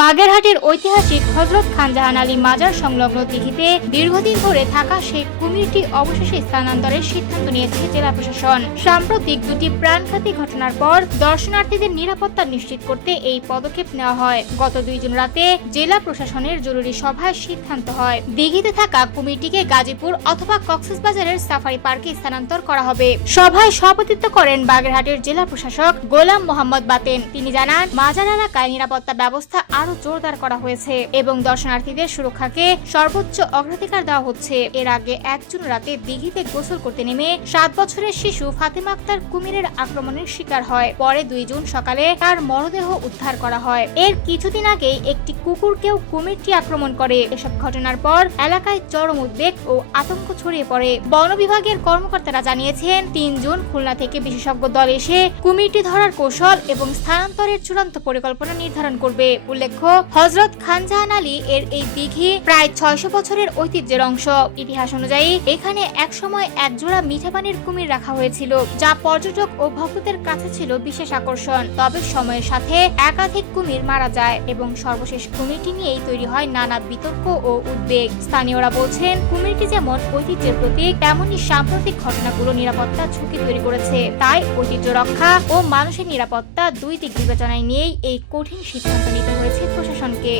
বাগেরহাটের ঐতিহাসিক হযরত খান জাহান আলী মাজার সংলগ্ন দিঘিতে দীর্ঘদিন ধরে থাকা সেই কুমিরটি অবশেষে স্থানান্তরের সিদ্ধান্ত নিয়েছে জেলা প্রশাসন। সাম্প্রতিক দুটি প্রাণঘাতী ঘটনার পর দর্শনার্থীদের নিরাপত্তা নিশ্চিত করতে এই পদক্ষেপ নেওয়া হয়। গত 2 জুন রাতে জেলা প্রশাসনের জরুরি সভায় সিদ্ধান্ত হয়, দিঘিতে থাকা কুমিরটিকে গাজীপুর অথবা কক্সবাজারের সাফারি পার্কে স্থানান্তর করা হবে। সভায় সভাপতিত্ব করেন বাগেরহাটের জেলা প্রশাসক গোলাম মোহাম্মদ বাতেন। তিনি জানান, মাজার এলাকায় নিরাপত্তা ব্যবস্থা আরো জোরদার করা হয়েছে এবং দর্শনার্থীদের সুরক্ষাকে সর্বোচ্চ অগ্রাধিকার দেওয়া হচ্ছে। এর আগে 1 জুন রাতে দিঘিতে গোসল করতে নেমে 7 বছরের শিশু ফাতেমা আক্তার কুমিরের আক্রমণের শিকার হয়। পরে 2 জুন সকালে তার মরদেহ উদ্ধার করা হয়। এর কিছুদিন আগেই একটি কুকুরকেও কুমিরটি আক্রমণ করে। এসব ঘটনার পর এলাকায় চরম উদ্বেগ ও আতঙ্ক ছড়িয়ে পড়ে। বন বিভাগের কর্মকর্তারা জানিয়েছেন, 3 জুন খুলনা থেকে বিশেষজ্ঞ দল এসে কুমিরটি ধরার কৌশল এবং স্থানান্তরের চূড়ান্ত পরিকল্পনা নির্ধারণ করবে। উল্লেখ্য, হযরত খান জাহান আলী এর এই দিঘি প্রায় 600 বছরের ঐতিহ্যের অংশ। ইতিহাস অনুযায়ী এখানে একসময় এক জোড়া মিঠা পানির কুমির রাখা হয়েছিল, যা পর্যটক ও ভক্তদের কাছে ছিল বিশেষ আকর্ষণ। তবে সময়ের সাথে একাধিক কুমির মারা যায় এবং সর্বশেষ কুমিরটি নিয়েই তৈরি হয় নানা বিতর্ক ও উদ্বেগ। স্থানীয়রা বলছেন, কুমিরটি যেমন ঐতিহ্যের প্রতীক, তেমনি সাম্প্রতিক ঘটনাগুলো নিরাপত্তা ঝুঁকি তৈরি করেছে। তাই ঐতিহ্য রক্ষা ও মানুষের নিরাপত্তা দুই দিক বিবেচনায় নিয়েই এই কঠিন সিদ্ধান্ত নিতে হয়েছে প্রশাসনকে।